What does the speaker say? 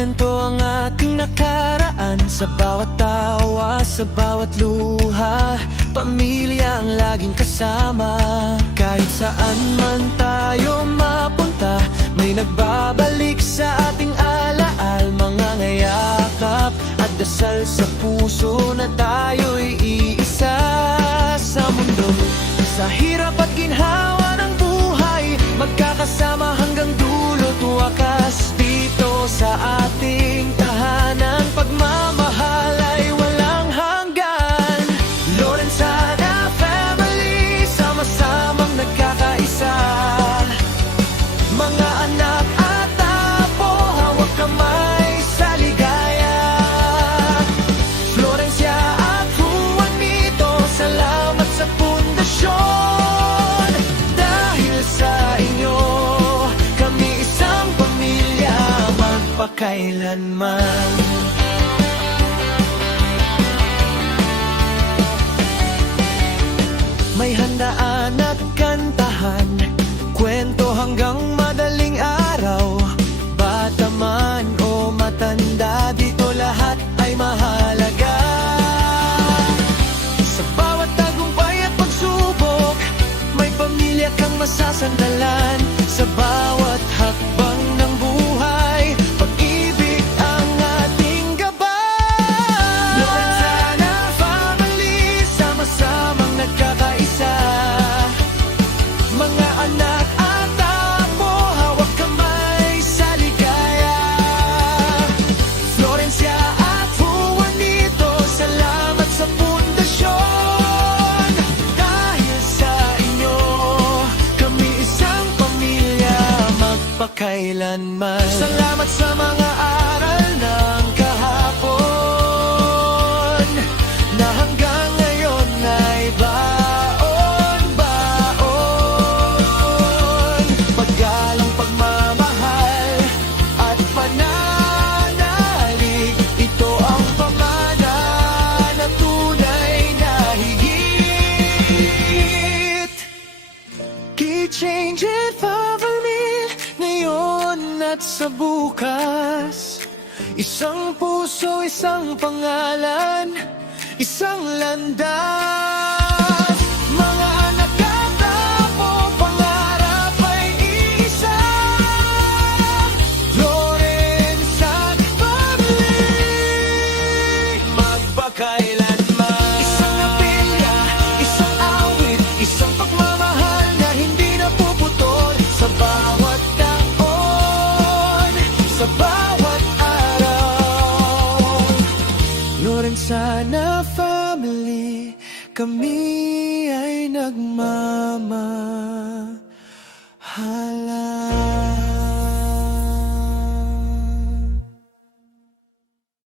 kwento ang ating nakaraan, sa bawat tawa, sa bawat luha. Pamilya ang laging kasama. Kahit saan man tayo mapunta, may nagbabalik sa ating alaal. Mga ngayakap at dasal sa puso na tayo'y iisa sa mundo. Sa hirap at ginhawa ng buhay, magkakasama hanggang dulo't wakas. Dito sa ating tahanan, pagmamahal ay walang hanggan. Lorenzana family, sama-samang nagkakaisa. Mga anak at apo, hawak kamay sa ligaya. Florencia at Juanito, salamat sa pundasyon. Dahil sa inyo, kami isang pamilya magpakailanman. May handaan at kantahan, kwento hanggang madaling araw. Bata man o matanda, dito lahat ay mahalaga. Sa bawat tagumpay at pagsubok, may pamilya kang masasandalan. Sa bawat hakbang ng buhay, pag-ibig ang ating gabay. Lorenzana family, sama-samang nagkakaisa. Mga anak at apo, hawak kamay sa ligaya. Florencia at Juanito, salamat sa pundasyon. Dahil sa inyo, kami isang pamilya magpakailanman. Salamat sa mga aral ng kahapon, na hanggang ngayon ay baon-baon. Paggalang, pagmamahal at pananalig, ito ang pamana na tunay na higit. Key-change it family, ngayon at sa bukas. Isang puso, isang pangalan, isang landas. Mga anak at apo, pangarap ay isa. Lorenza family, magpakailanman. Isang kapilya, isang awit, isang pagmamahal na hindi napuputol. Sa bawat taon, sa bawat araw. Lorenzana family, kami ay nagmamahalan.